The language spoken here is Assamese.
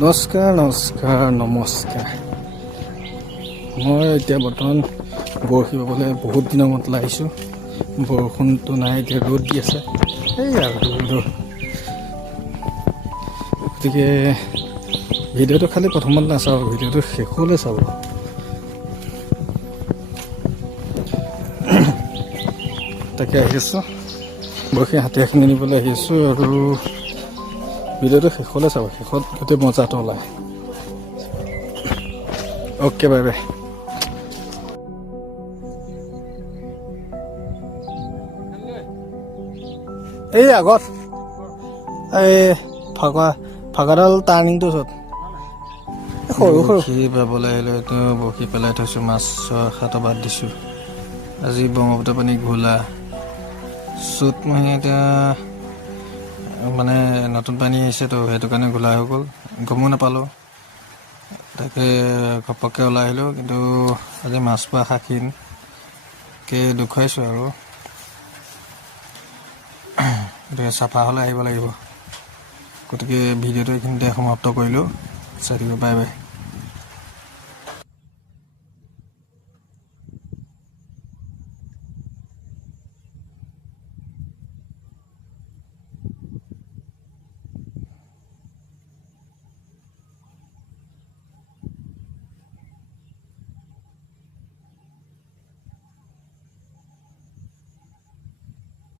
নমস্কাৰ নমস্কাৰ নমস্কাৰ মই এতিয়া বৰ্তমান বৰশী বাবলৈ বহুত দিনৰ মূৰত আহিছোঁ। বৰষুণটো নাই, এতিয়া ৰ'দ দি আছে এই আৰু গতিকে ভিডিঅ'টো খালি প্ৰথমত নাচাব, ভিডিঅ'টো শেষলৈ চাব। তাকে আহি আছোঁ, বৰশী হাতীয়াখিনি নিবলৈ আহি আছোঁ আৰু ভিডিঅ'টো শেষলৈ চাব, শেষত গোটেই মজাটো ওলায়। Okay, bye bye. এই আগত এই ফাকাডাল টাৰ্ণিংটো ওচৰত সৰু সৰু বৰশী বাবলৈ আহিলোঁ। এইটো বৰশী পেলাই থৈছোঁ, মাছৰ আশাটো বাদ দিছোঁ। আজি ব্ৰহ্মপুত্ৰ পানী ঘোলা চ'তমহীয়া, এতিয়া মানে নতুন পানী আহিছেতো, সেইটো কাৰণে ঘোলা হৈ গ'ল, গমো নাপালোঁ। তাকে ঘপককৈ ওলাই আহিলোঁ, কিন্তু আজি মাছ পোৱা আশাখিনকৈ দেখুৱাইছোঁ আৰু গতিকে চাফা হ'লে আহিব লাগিব। গতিকে ভিডিঅ'টো এইখিনিতে সমাপ্ত কৰিলোঁ। চাই থাকিব, বাই বাই।